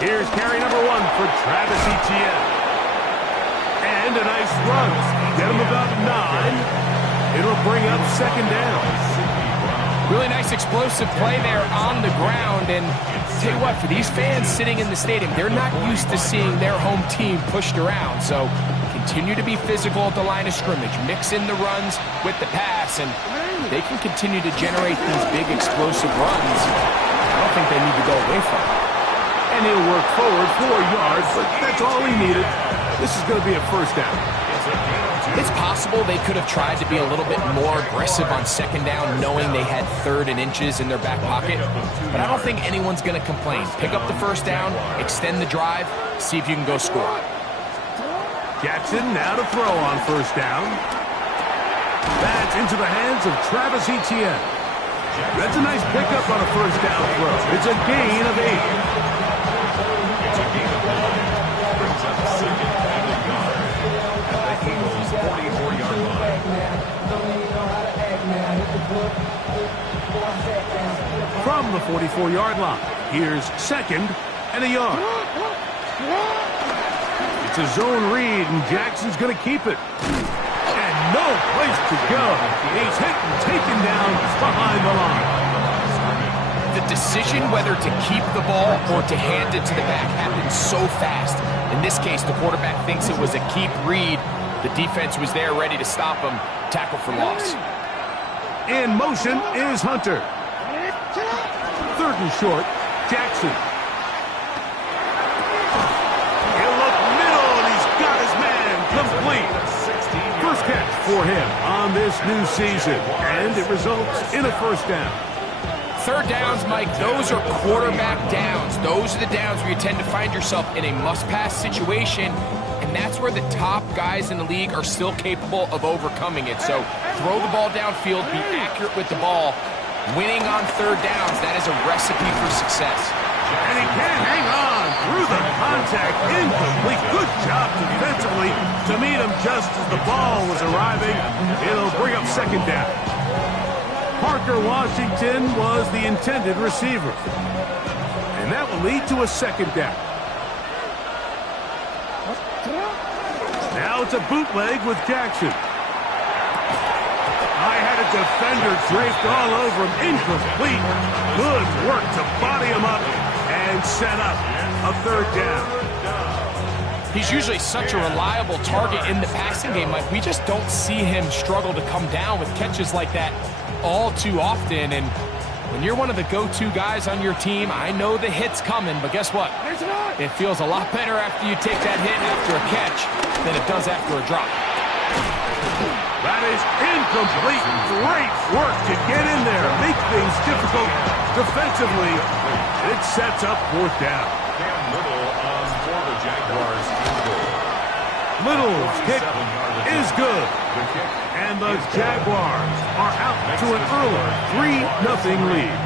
Here's carry number 1 for Travis Etienne. And a nice run. Get him about 9. It'll bring up second down. Really nice explosive play there on the ground. And tell you what, for these fans sitting in the stadium, they're not used to seeing their home team pushed around. So continue to be physical at the line of scrimmage. Mix in the runs with the pass, and they can continue to generate these big explosive runs. I don't think they need to go away from it. And he'll work forward 4 yards, but that's all he needed. This is going to be a first down. It's possible they could have tried to be a little bit more aggressive on second down, knowing they had 3rd and inches in their back pocket. But I don't think anyone's going to complain. Pick up the first down, extend the drive, see if you can go score. Jackson now to throw on first down. That's into the hands of Travis Etienne. That's a nice pickup on a first down throw. It's a gain of 8. From the 44-yard line, here's 2nd and a yard. It's a zone read, and Jackson's going to keep it. And no place to go. He's hit and taken down behind the line. The decision whether to keep the ball or to hand it to the back happens so fast. In this case, the quarterback thinks it was a keep read. The defense was there ready to stop him. Tackle for loss. In motion is Hunter. 3rd and short, Jackson. He'll look middle, and he's got his man complete. First catch for him on this new season, and it results in a first down. 3rd downs, Mike, those are quarterback downs. Those are the downs where you tend to find yourself in a must-pass situation, and that's where the top guys in the league are still capable of overcoming it. So throw the ball downfield, be accurate with the ball. Winning on 3rd downs, that is a recipe for success. And he can't hang on through the contact. Incomplete. Good job defensively to meet him just as the ball was arriving. It'll bring up second down. Parker Washington was the intended receiver. And that will lead to a second down. Now it's a bootleg with Jackson. I had a defender draped all over him. Incomplete. Good work to body him up and set up a 3rd down. He's usually such a reliable target in the passing game. Like, we just don't see him struggle to come down with catches like that all too often. And when you're one of the go-to guys on your team, I know the hit's coming, but guess what? It feels a lot better after you take that hit after a catch than it does after a drop. That is incomplete. Great work to get in there, make things difficult defensively. It sets up 4th down. For the Jaguars. Little's kick is good. And the Jaguars are out to an early 3-0 lead.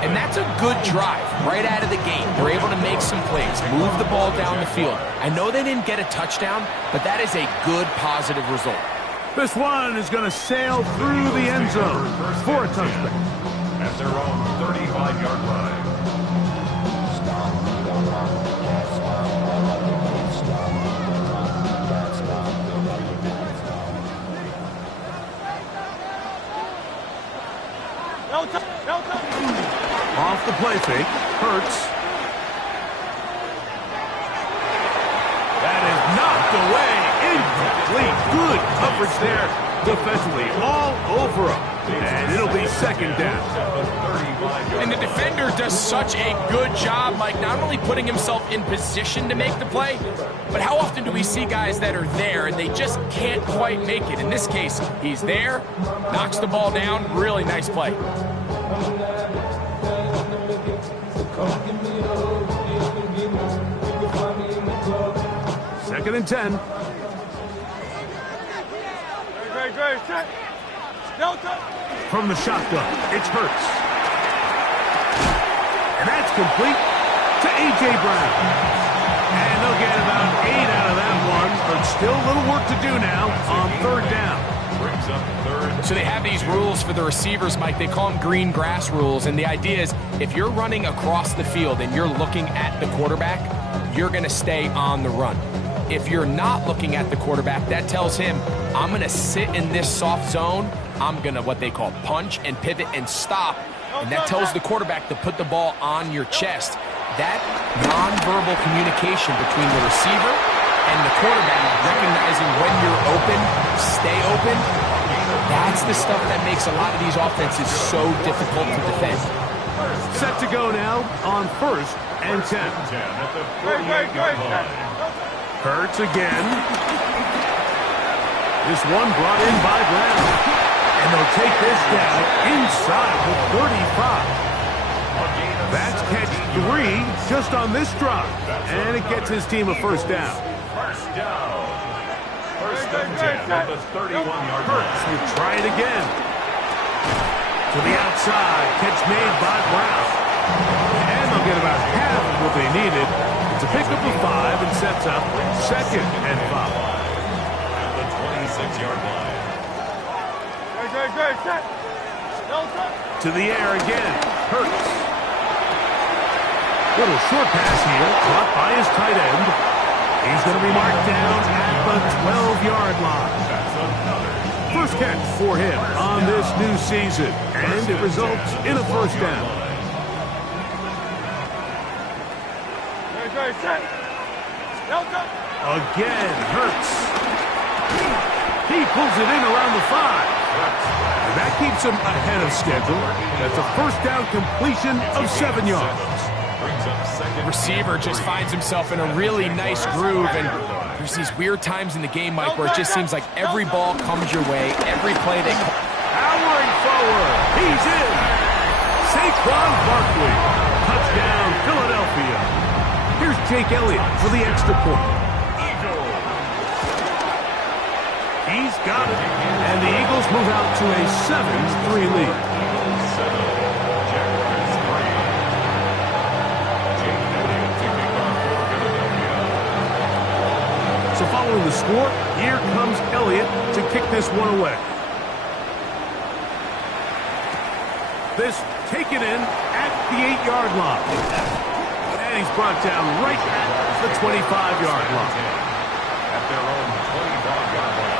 And that's a good drive right out of the gate. They're able to make some plays, move the ball down the field. I know they didn't get a touchdown, but that is a good positive result. This one is going to sail through the end zone for a touchback. At their own 35-yard line. Off the play fake, Hurts. That is knocked away. Incomplete. Good coverage there defensively. All over him. And it'll be second down. And the defender does such a good job, Mike, not only putting himself in position to make the play, but how often do we see guys that are there and they just can't quite make it? In this case, he's there, knocks the ball down. Really nice play. Second and 10. From the shotgun, it's Hurts. And that's complete to A.J. Brown. And they'll get about 8 out of that one, but still a little work to do now on 3rd down. Brings up third. So they have these rules for the receivers, Mike. They call them green grass rules. And the idea is if you're running across the field and you're looking at the quarterback, you're going to stay on the run. If you're not looking at the quarterback, that tells him, I'm going to sit in this soft zone. I'm going to what they call punch and pivot and stop. And that tells the quarterback to put the ball on your chest. That nonverbal communication between the receiver and the quarterback, recognizing when you're open, stay open, that's the stuff that makes a lot of these offenses so difficult to defend. Set to go now on 1st and 10. At the 48-yard line. Hurts again. This one brought in by Brown. And they'll take this down inside the 35. That's catch 3 just on this drive. And it gets his team a first down. First down. First and 10 at the 31-yard line. Hurts will try it again. To the outside. Catch made by Brown. And they'll get about half of what they needed. It's a pickup of 5 and sets up 2nd and 5. At the 26-yard line. To the air again. Hurts. Little short pass here. Caught by his tight end. He's going to be marked down at the 12-yard line. First catch for him on this new season. And it results in a first down. Again, Hurts. He pulls it in around the 5. And that keeps him ahead of schedule. That's a first down completion of 7 yards. Receiver just finds himself in a really nice groove, and there's these weird times in the game, Mike, where it just seems like every ball comes your way, every play they call. Powering forward. He's in. Saquon Barkley. Touchdown, Philadelphia. Here's Jake Elliott for the extra point. He's got it. And the Eagles move out to a 7-3 lead. So following the score, here comes Elliott to kick this one away. This taken in at the 8-yard line. And he's brought down right at the 25-yard line. At their own 25-yard line.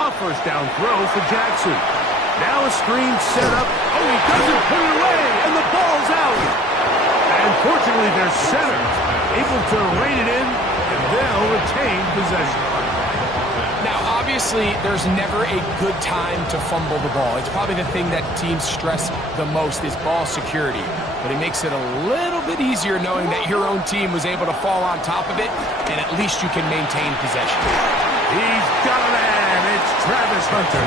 A first down throw for Jackson. Now a screen set up. Oh, he doesn't put it away, and the ball's out. And fortunately, their center able to rein it in, and they'll retain possession. Now, obviously, there's never a good time to fumble the ball. It's probably the thing that teams stress the most is ball security. But it makes it a little bit easier knowing that your own team was able to fall on top of it, and at least you can maintain possession. He's got a man. It's Travis Hunter.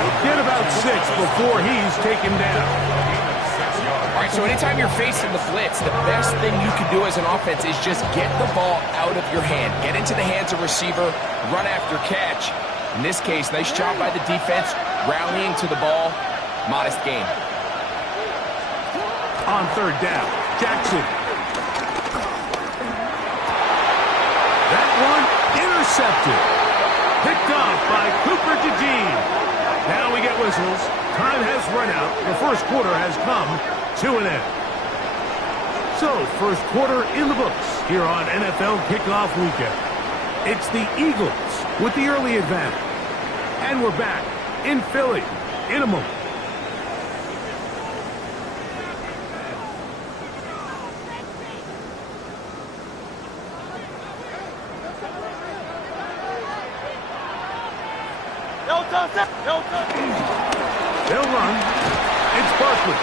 He'll get about 6 before he's taken down. All right, so anytime you're facing the blitz, the best thing you can do as an offense is just get the ball out of your hand. Get into the hands of receiver, run after catch. In this case, nice job by the defense, rallying to the ball. Modest gain. On third down, Jackson. That one intercepted. Picked off by Cooper DeJean. Now we get whistles. Time has run out. The first quarter has come to an end. So, first quarter in the books here on NFL Kickoff Weekend. It's the Eagles with the early advantage. And we're back in Philly in a moment. They'll run. It's Barkley.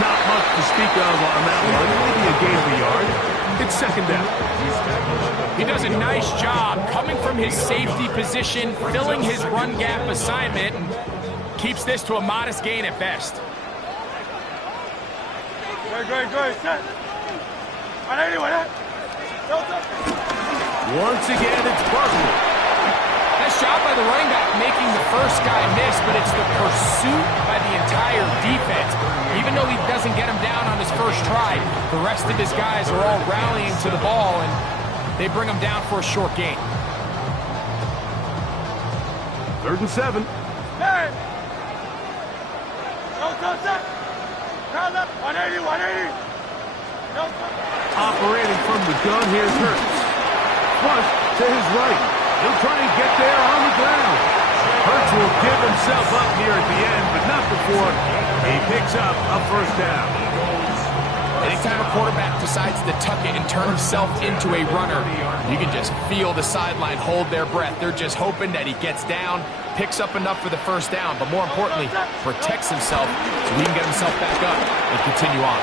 Not much to speak of on that one. Maybe a gain of a yard. It's second down. He does a nice job coming from his safety position, filling his run gap assignment, and keeps this to a modest gain at best. Once again, it's Barkley. Nice job by the running back making the first guy miss, but it's the pursuit by the entire defense. Even though he doesn't get him down on his first try, the rest of his guys are all rallying to the ball, and they bring him down for a short gain. 3rd and 7. Hey! Go, round up, 180, 180. No, Operating from the gun, here's Hurts. Flush to his right. He'll try and get there on the ground. Hurts will give himself up here at the end, but not before he picks up a first down. Anytime a quarterback decides to tuck it and turn himself into a runner, you can just feel the sideline hold their breath. They're just hoping that he gets down, picks up enough for the first down, but more importantly, protects himself so he can get himself back up and continue on.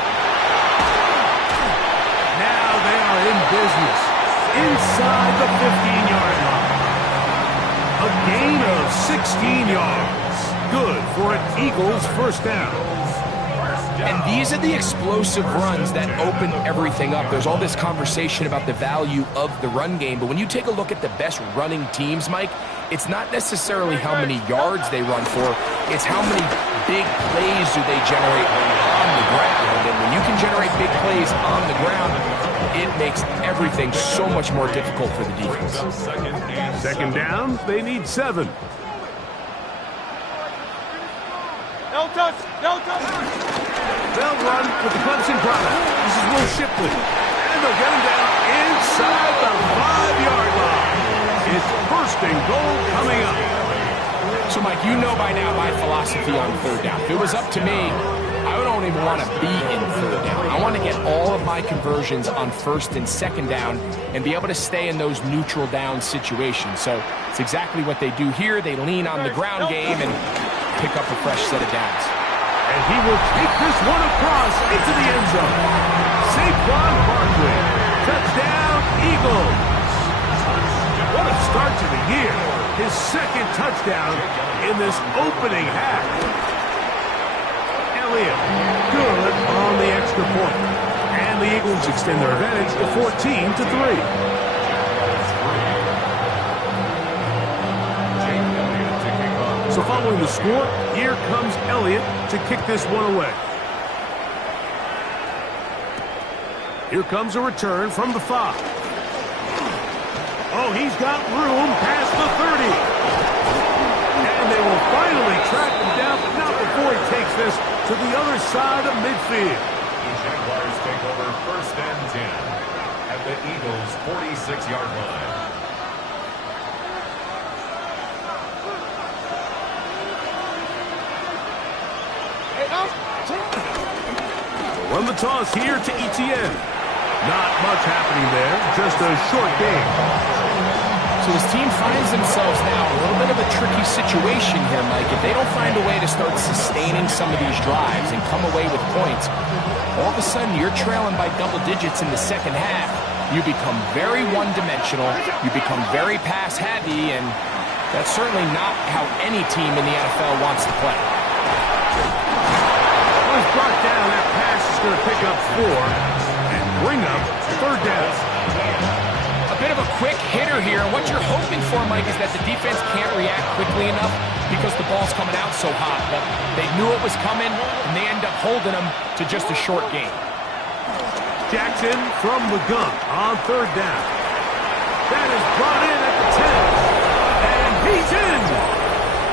Now they are in business inside the 15-yard line. A gain of 16 yards. Good for an Eagles first down. And these are the explosive runs that open everything up. There's all this conversation about the value of the run game, but when you take a look at the best running teams, Mike, it's not necessarily how many yards they run for, it's how many big plays do they generate on the ground. And when you can generate big plays on the ground, it makes everything so much more difficult for the defense. 2nd down, they need 7. no touch, no touch. They'll run with the Clemson product. This is Will Shipley. And they'll get him down inside the 5-yard line. It's 1st and goal coming up. So, Mike, you know by now my philosophy on 3rd down. If it was up to me, I don't even want to be in 3rd down. I want to get all of my conversions on 1st and 2nd down and be able to stay in those neutral down situations. So it's exactly what they do here. They lean on the ground game and pick up a fresh set of downs. And he will take this one across into the end zone. Saquon Barkley. Touchdown, Eagles. What a start to the year. His 2nd touchdown in this opening half. Elliott, good on the extra point. And the Eagles extend their advantage to 14-3. So following the score, here comes Elliott to kick this one away. Here comes a return from the 5. Oh, he's got room past the 30. And they will finally track him down, but not before he takes this to the other side of midfield. The Jaguars take over 1st and 10 at the Eagles' 46-yard line. Run the toss here to Etienne. Not much happening there, just a short game. So his team finds themselves now in a little bit of a tricky situation here, Mike. If they don't find a way to start sustaining some of these drives and come away with points, all of a sudden you're trailing by double digits in the 2nd half. You become very one-dimensional. You become very pass-heavy, and that's certainly not how any team in the NFL wants to play. Brought down. That pass is going to pick up 4 and bring up 3rd down. A bit of a quick hitter here. What you're hoping for, Mike, is that the defense can't react quickly enough because the ball's coming out so hot. But they knew it was coming, and they end up holding them to just a short gain. Jackson from the gun on 3rd down. That is brought in at the 10. And he's in.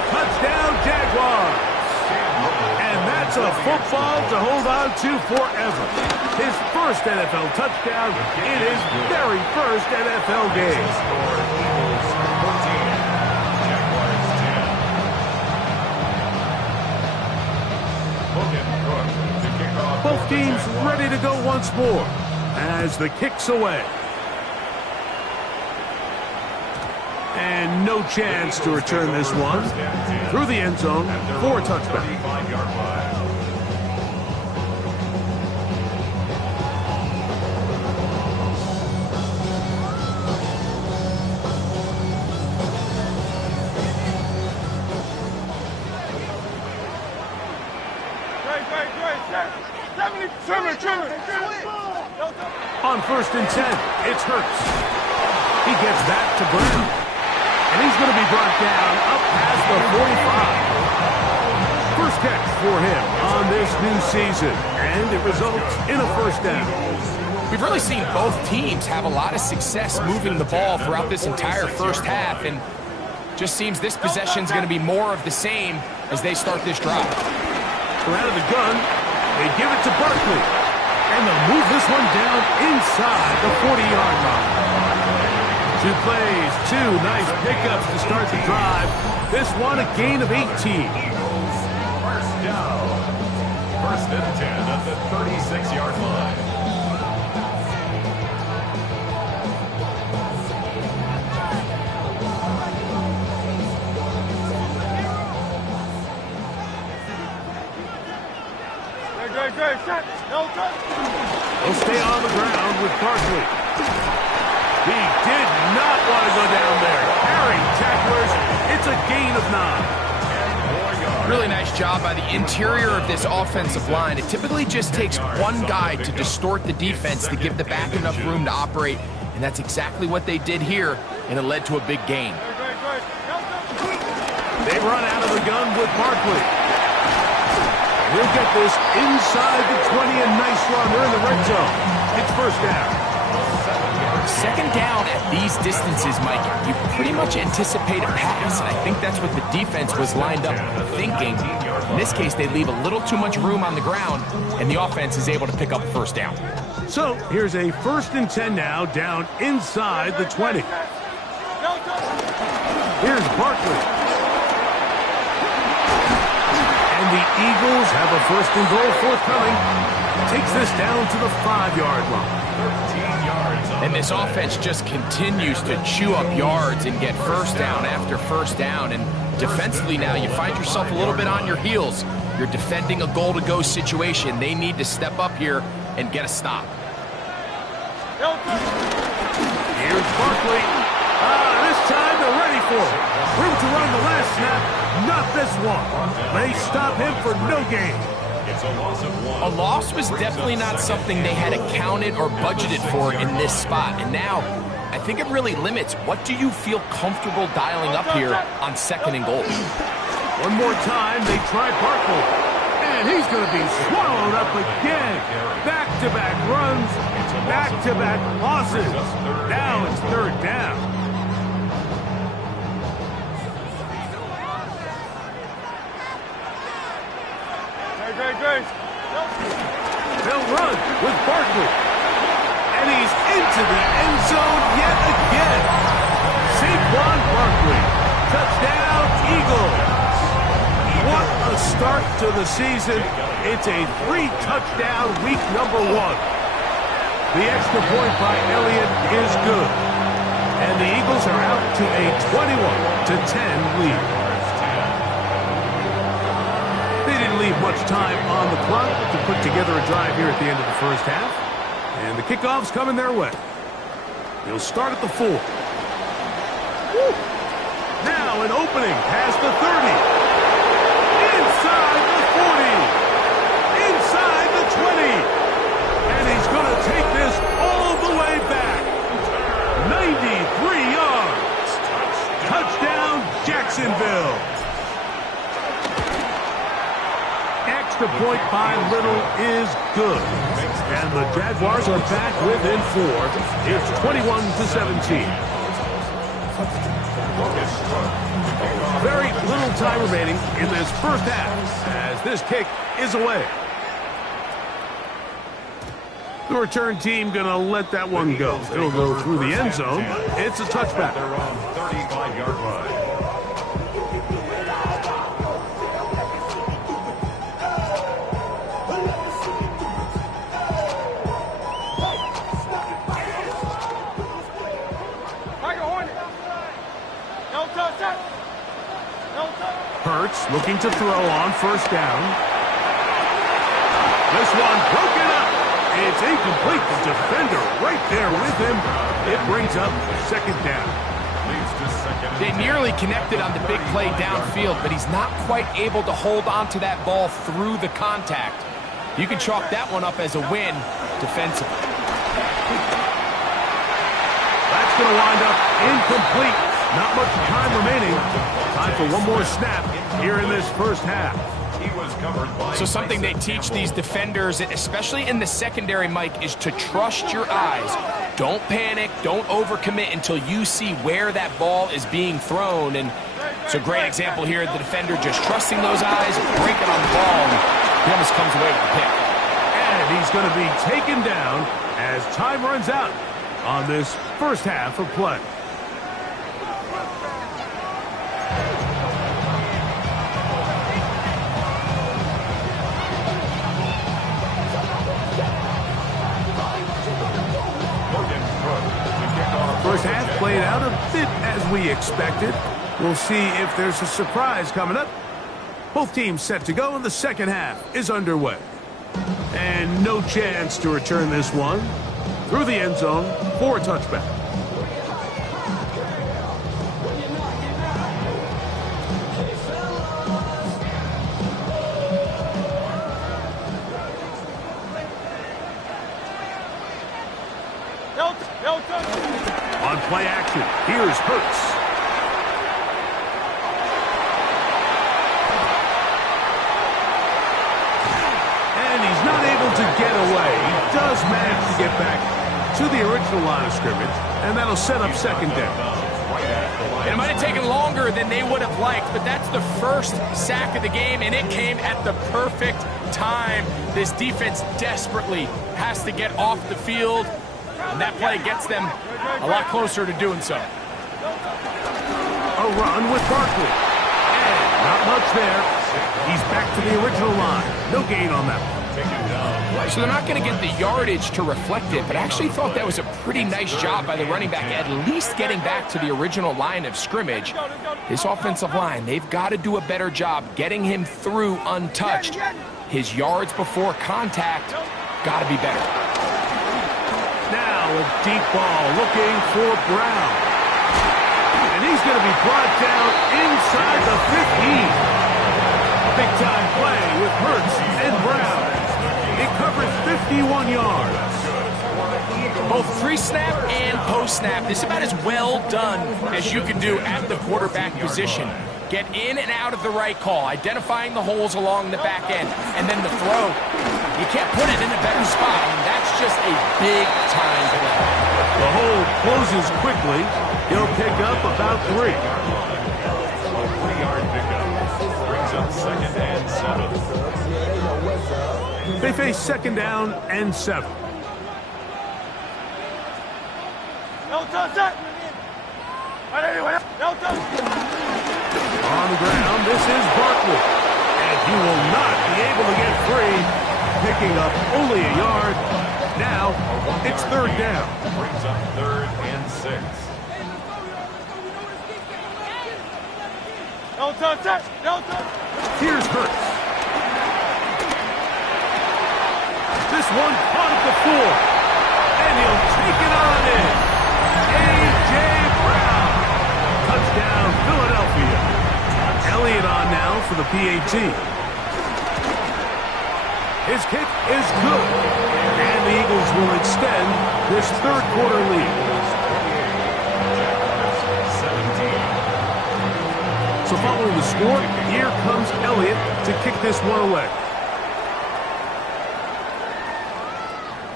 Touchdown, Jaguars. And that's a football to hold on to forever. His 1st NFL touchdown in his very 1st NFL game. Eagles 14, Jaguars 10. To kick off. Both teams ready to go once more as the kick's away. And no chance to return this one through the end zone for a touchback. 35-yard line. Trimmer. On 1st and 10, it's Hurts. He gets that to ground. And he's going to be brought down up past the 45. First catch for him on this new season. And it results in a first down. We've really seen both teams have a lot of success moving the ball throughout this entire first half, and just seems this possession's going to be more of the same as they start this drive. So out of the gun, they give it to Barkley, and they'll move this one down inside the 40-yard line. 2 plays, 2 nice pickups to start the drive. This one a gain of 18. First down. First and 10 at the 36-yard line. He'll stay on the ground with Barkley. He did not want to go down there. Carrying tacklers. It's a gain of 9. Really nice job by the interior of this offensive line. It typically just takes one guy to distort the defense to give the back enough room to operate, and that's exactly what they did here, and it led to a big gain. They run out of the gun with Barkley. He'll get this inside the 20, and nice run. They're in the red zone. It's first down. Second down at these distances, Mike, you pretty much anticipate a pass, and I think that's what the defense was lined up thinking. In this case, they leave a little too much room on the ground, and the offense is able to pick up a first down. So here's a 1st and 10 now, down inside the 20. Here's Barkley. And the Eagles have a 1st and goal forthcoming. Takes this down to the 5-yard line. 13 yards. And this offense just continues to chew up yards and get first down after first down. And defensively now, you find yourself a little bit on your heels. You're defending a goal-to-go situation. They need to step up here and get a stop. Here's Barkley. This time they're ready for it. Room to run the last snap. Not this one. They stop him for no gain. It's a loss of 1. A loss was definitely not something they had accounted or budgeted for in this spot. And now, I think it really limits what do you feel comfortable dialing up here on 2nd and goal. One more time, they try Barkley. And he's going to be swallowed up again. Back-to-back runs, back-to-back losses. Now it's 3rd down. They'll run with Barkley. And he's into the end zone yet again. Saquon Barkley. Touchdown, Eagles. What a start to the season. It's a 3-touchdown week number 1. The extra point by Elliott is good. And the Eagles are out to a 21-10 lead. They didn't leave much time on the clock to put together a drive here at the end of the first half. And the kickoff's coming their way. They'll start at the 4. Woo. Now an opening past the 30. Inside the 40. Inside the 20. And he's going to take this all the way back. 93 yards. Touchdown, Jacksonville. Extra point by Little is good. And the Jaguars are back within 4. It's 21-17. Very little time remaining in this first half as this kick is away. The return team going to let that one go. It'll go through the end zone. It's a touchback. They're on 35-yard line. Hurts looking to throw on 1st down. This one broken up. It's incomplete. The defender right there with him. It brings up 2nd down. They nearly connected on the big play downfield, but he's not quite able to hold on to that ball through the contact. You can chalk that one up as a win defensively. That's that's going to wind up incomplete. Not much time remaining. Time for one more snap here in this first half. So something they teach these defenders, especially in the secondary, Mike, is to trust your eyes. Don't panic, don't overcommit until you see where that ball is being thrown. And it's a great example here, the defender just trusting those eyes, breaking on the ball, and he almost comes away with the pick. And he's going to be taken down as time runs out on this first half of play. First half played out a bit as we expected. We'll see if there's a surprise coming up. Both teams set to go, and the second half is underway. And no chance to return this one through the end zone for a touchback. On play action, here's Hurts. And he's not able to get away. He does manage to get back to the original line of scrimmage, and that'll set up second down. It might have taken longer than they would have liked, but that's the first sack of the game, and it came at the perfect time. This defense desperately has to get off the field, and that play gets them a lot closer to doing so. A run with Barkley. And not much there. He's back to the original line. No gain on that one. So they're not going to get the yardage to reflect it, but I actually thought that was a pretty nice job by the running back, at least getting back to the original line of scrimmage. This offensive line, they've got to do a better job getting him through untouched. His yards before contact got to be better. Now a deep ball looking for Brown. And he's going to be brought down inside the 15. Big-time play with Hurts and Brown. It covers 51 yards. Both pre-snap and post-snap, this is about as well done as you can do at the quarterback position. Get in and out of the right call, identifying the holes along the back end, and then the throw. You can't put it in a better spot. I mean, that's just a big-time play. The hole closes quickly. He'll pick up about 3. A 3-yard pickup brings up second and 7. They face second down and 7. On the ground, this is Barkley. And he will not be able to get free. Picking up only a yard. Now, it's third down. Brings up third and 6. Here's Hurts. This one caught at the 4. And he'll take it on in. A.J. Brown. Touchdown, Philadelphia. Elliott on now for the PAT. His kick is good. And the Eagles will extend this third quarter lead. 17. So following the score, here comes Elliott to kick this one away.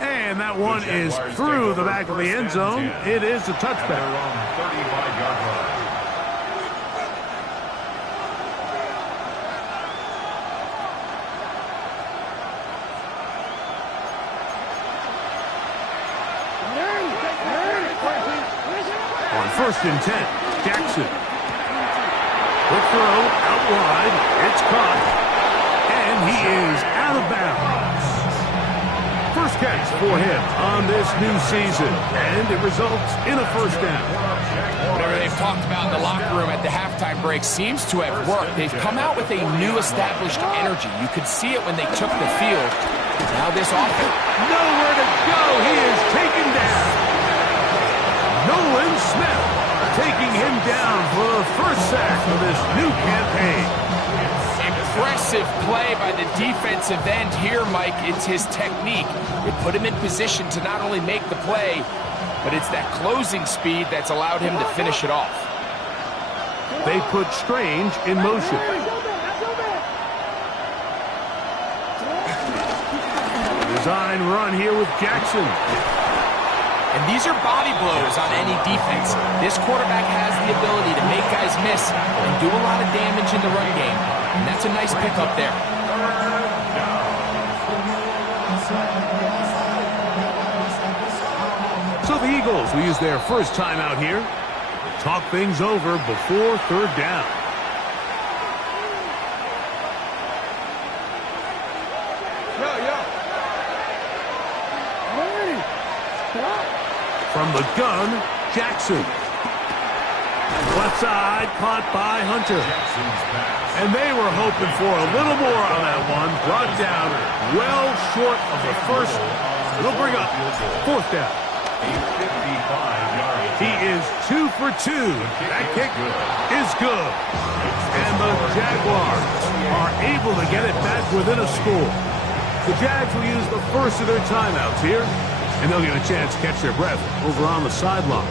And that one is through the back of the end zone. It is a touchback. 35-yard line. On first and 10, Jackson. Quick throw, out wide. It's caught. And he is out of bounds. First catch for him on this new season. And it results in a first down. Whatever they've talked about in the locker room at the halftime break seems to have worked. They've come out with a new established energy. You could see it when they took the field. Now this offense. Nowhere to go. He is taken down. Nolan Smith taking him down for the first sack of this new campaign. Impressive play by the defensive end here, Mike. It's his technique. It put him in position to not only make the play, but it's that closing speed that's allowed him to finish it off. They put Strange in motion. Design run here with Jackson. And these are body blows on any defense. This quarterback has the ability to make guys miss and do a lot of damage in the run game. And that's a nice pickup there. So the Eagles will use their first timeout here. Talk things over before third down. From the gun, Jackson. Left side, caught by Hunter. And they were hoping for a little more on that one. Brought down well short of the first. It'll bring up fourth down. He is 2 for 2. That kick is good. And the Jaguars are able to get it back within a score. The Jags will use the first of their timeouts here, and they'll get a chance to catch their breath over on the sideline.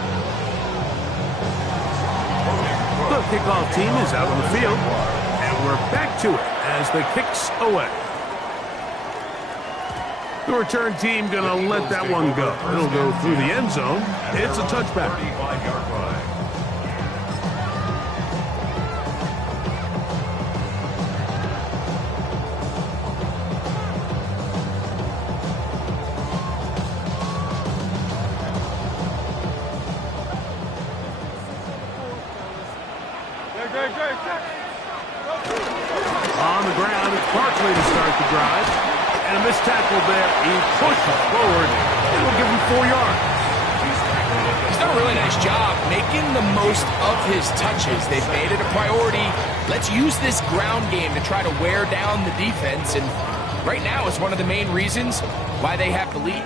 The kickoff team is out on the field, and we're back to it as the kick's away. The return team going to let that one go. It'll go through the end zone. It's a touchback. On the ground, it's Barkley to start the drive. And a missed tackle there. He pushes forward. It'll give him 4 yards. He's done a really nice job making the most of his touches. They've made it a priority. Let's use this ground game to try to wear down the defense. And right now it's one of the main reasons why they have the lead.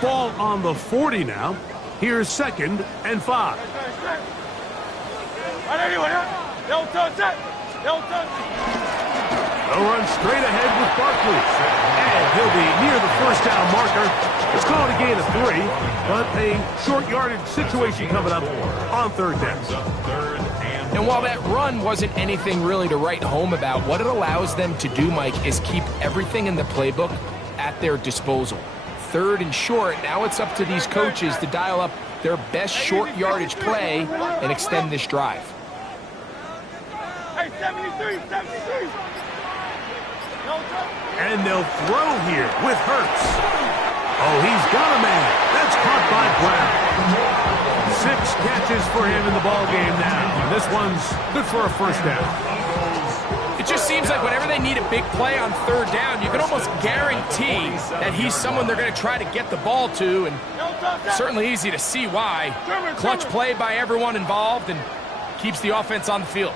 Ball on the 40 now. Here's 2nd and 5. They'll run straight ahead with Barkley. And he'll be near the first down marker. It's called a gain of 3, but a short yardage situation coming up on third down. And while that run wasn't anything really to write home about, what it allows them to do, Mike, is keep everything in the playbook at their disposal. 3rd and short, now it's up to these coaches to dial up their best short yardage play and extend this drive. Hey, 73. And they'll throw here with Hurts. Oh, he's got a man. That's caught by Brown. 6 catches for him in the ball game now. And this one's good for a first down. It just seems like whenever they need a big play on third down, you can almost guarantee that he's someone they're going to try to get the ball to, and certainly easy to see why. Clutch play by everyone involved and keeps the offense on the field.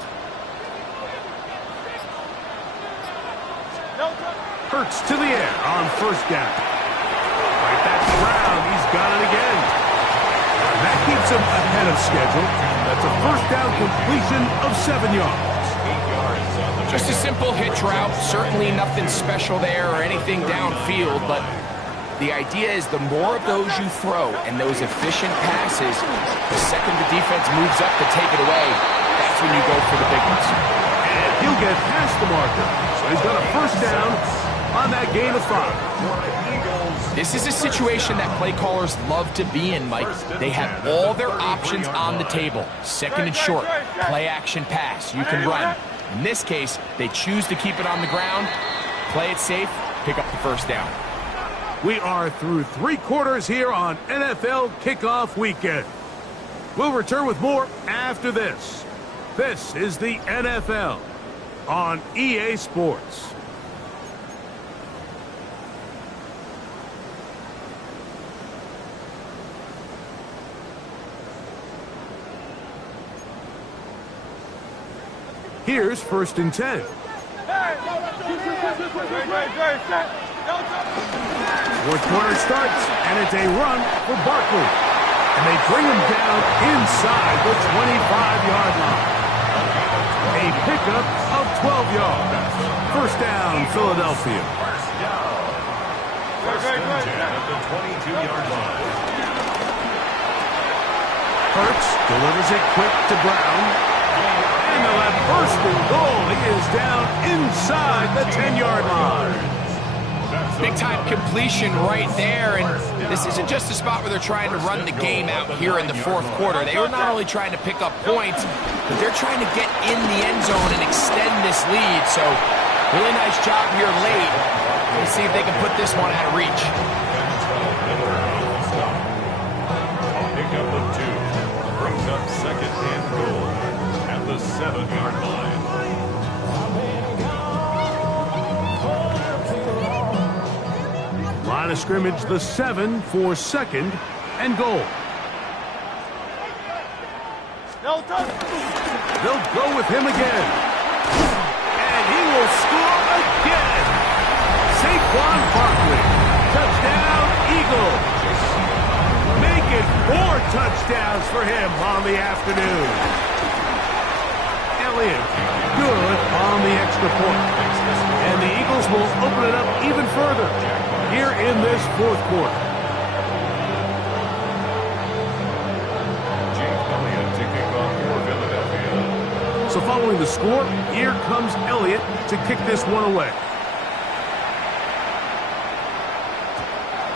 Hurts to the air on first down. Right back to Brown. He's got it again. That keeps him ahead of schedule. That's a first down completion of 7 yards. Just a simple hitch route. Certainly nothing special there or anything downfield, but the idea is the more of those you throw and those efficient passes, the second the defense moves up to take it away, that's when you go for the big ones. And he'll get past the marker. So he's got a first down on that gain of 5. This is a situation that play callers love to be in, Mike. They have all their options on the table. 2nd and short, play action pass. You can run. In this case, they choose to keep it on the ground, play it safe, pick up the first down. We are through 3 quarters here on NFL Kickoff Weekend. We'll return with more after this. This is the NFL on EA Sports. Here's 1st and 10. Fourth quarter starts, and it's a run for Barkley. And they bring him down inside the 25-yard line. A pickup of 12 yards. First down, Philadelphia. First and 10 at the 22-yard line. Hurts delivers it quick to Brown. And they'll have first and goal. He is down inside the 10-yard line. Big-time completion right there, and this isn't just a spot where they're trying to run the game out here in the fourth quarter. They were not only trying to pick up points, but they're trying to get in the end zone and extend this lead. So, really nice job here late. Let's see if they can put this one out of reach. Pick up of 2. Brings up second and goal at the 7-yard line. Line of scrimmage, the 7 for second and goal. They'll go with him again. And he will score again. Saquon Barkley. Touchdown, Eagles. Make it 4 touchdowns for him on the afternoon. Elliott, good on the extra point. And the Eagles will open it up even further here in this fourth quarter. So following the score, here comes Elliott to kick this one away.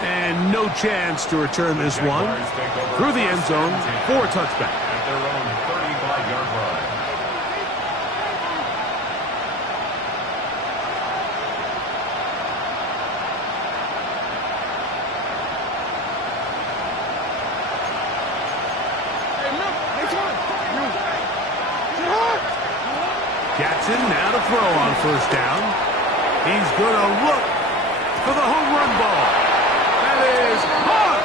And no chance to return this one through the end zone for a touchback. At their own 35-yard line. Jackson now to throw on first down. He's going to look for the home run ball. That is hot.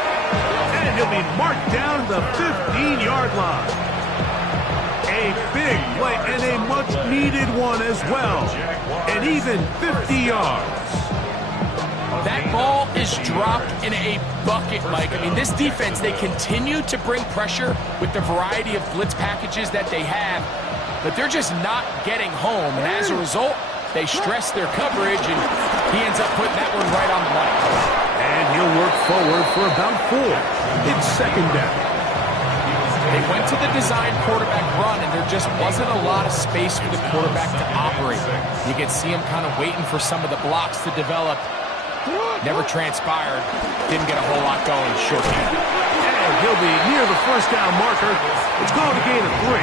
And he'll be marked down the 15-yard line. A big play and a much-needed one as well. And even 50 yards. That ball is dropped in a bucket, Mike. I mean, this defense, they continue to bring pressure with the variety of blitz packages that they have, but they're just not getting home. And as a result, they stress their coverage, and he ends up putting that one right on the money. And he'll work forward for about 4. It's second down. They went to the design quarterback run, and there just wasn't a lot of space for the quarterback to operate. You could see him kind of waiting for some of the blocks to develop. Never transpired. Didn't get a whole lot going short game. And he'll be near the first down marker. It's going to gain of 3,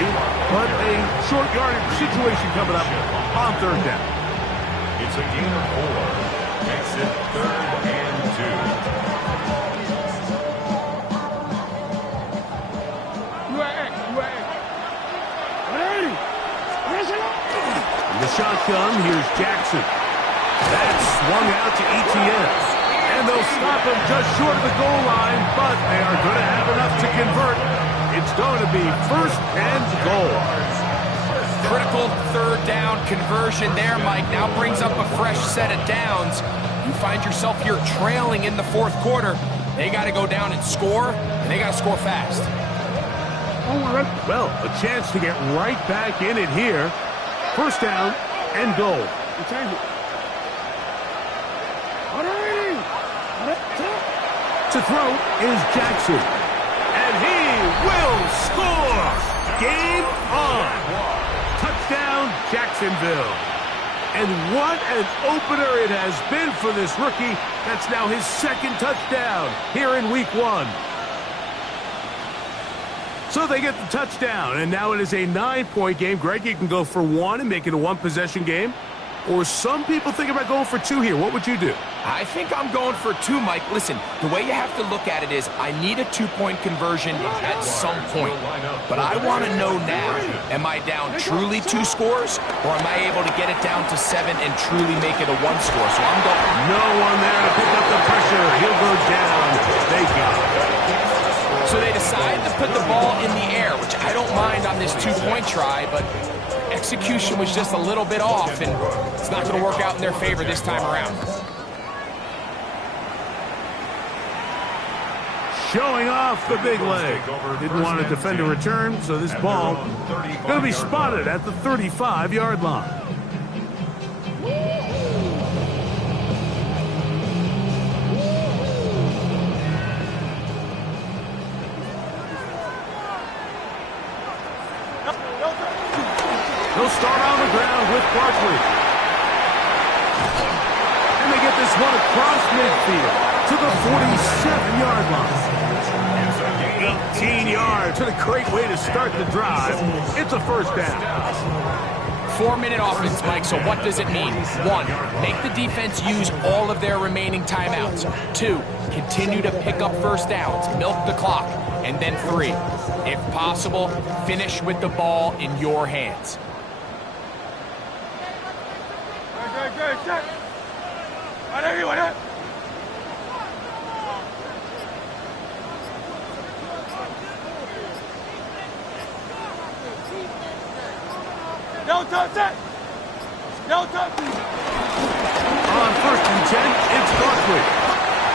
but a short yardage situation coming up on third down. It's a gain of 4. Makes it 3rd and 2. In the shotgun, here's Jackson. That's swung out to ETN. And they'll stop him just short of the goal line, but they are going to have enough to convert. It's going to be first and goal. Critical third down conversion there, Mike. Now brings up a fresh set of downs. You find yourself here trailing in the fourth quarter. They got to go down and score, and they got to score fast. Well, a chance to get right back in it here. First down and goal. To throw is Jackson. And he will score. Game on. Touchdown, Jacksonville. And what an opener it has been for this rookie. That's now his second touchdown here in week 1. So they get the touchdown, and now it is a 9-point game. Greg, you can go for 1 and make it a 1-possession game. Or some people think about going for 2 here. What would you do? I think I'm going for 2, Mike. Listen, the way you have to look at it is I need a 2-point conversion at some point. But I want to know now, am I down truly 2 scores, or am I able to get it down to 7 and truly make it a 1 score? So I'm going. No one there to pick up the pressure. He'll go down. They got it. So they decide to put the ball in the air, which I don't mind on this 2-point try, but execution was just a little bit off, and it's not going to work out in their favor this time around. Showing off the big leg. Didn't want to defend a return, so this ball going to be spotted at the 35-yard line. They'll start on the ground with Barkley. And they get this one across midfield to the 47-yard line. 18 yards. What a great way to start the drive. It's a first down. 4-minute offense, Mike, so what does it mean? 1, make the defense use all of their remaining timeouts. 2, continue to pick up first downs, milk the clock. And then 3, if possible, finish with the ball in your hands. Good, check. Right there, right there. No touch that. No touch. On 1st and 10, it's Barkley.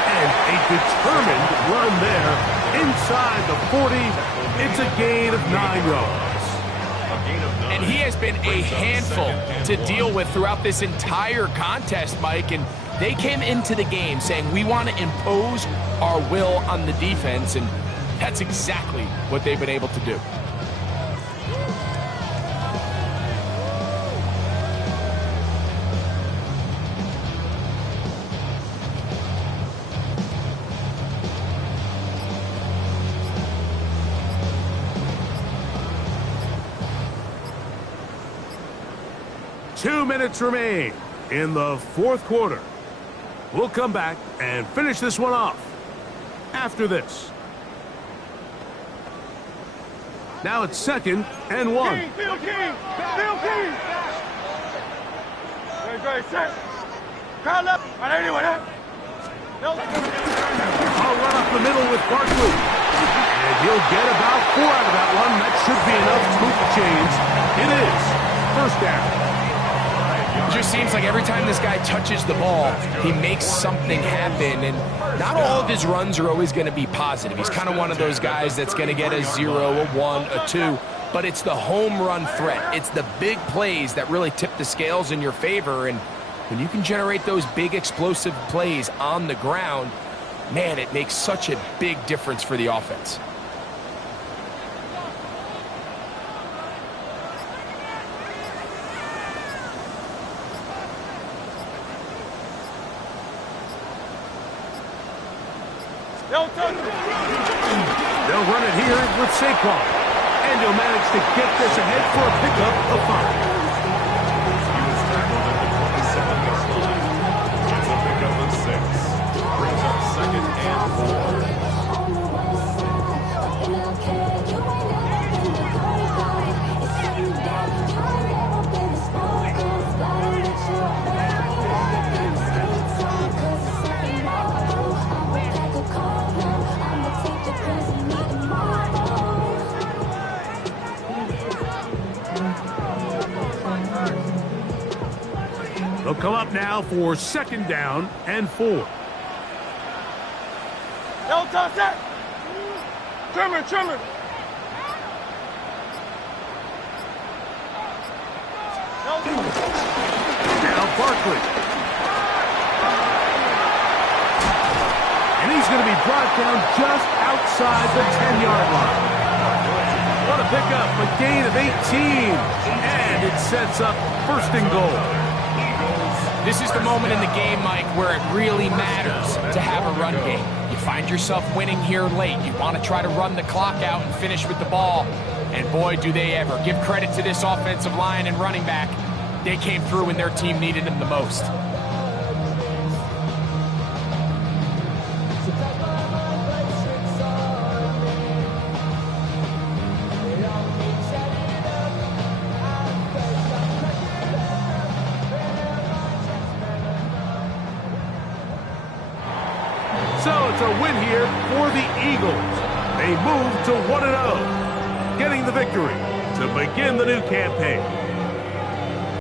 And a determined run there inside the 40. It's a gain of 9 yards. And he has been a handful to deal with throughout this entire contest, Mike. And they came into the game saying, we want to impose our will on the defense. And that's exactly what they've been able to do. Two minutes remain in the 4th quarter. We'll come back and finish this one off after this. Now it's 2nd and 1. Field King. Good, set. Crowd left. Right there, right there. No. I'll run up the middle with Barkley. And he'll get about 4 out of that one. That should be enough to move the chains. It is first down. It just seems like every time this guy touches the ball, he makes something happen. And not all of his runs are always going to be positive. He's kind of one of those guys that's going to get a 0, a 1, a 2. But it's the home run threat. It's the big plays that really tip the scales in your favor. And when you can generate those big explosive plays on the ground, man, it makes such a big difference for the offense. They'll run it here with Saquon. And he'll manage to get this ahead for a pickup of 5. He was tackled at the 27-yard line. It's a pickup of 6. Brings up 2nd and 4. They'll come up now for 2nd down and 4. No touch that. Trimmer. Now Barkley. And he's going to be brought down just outside the 10-yard line. What a pickup, a gain of 18. And it sets up 1st and goal. This is the moment in the game, Mike, where it really matters to have a run game. You find yourself winning here late. You want to try to run the clock out and finish with the ball. And boy, do they ever. Give credit to this offensive line and running back. They came through when their team needed them the most. So it's a win here for the Eagles. They move to 1-0, getting the victory to begin the new campaign.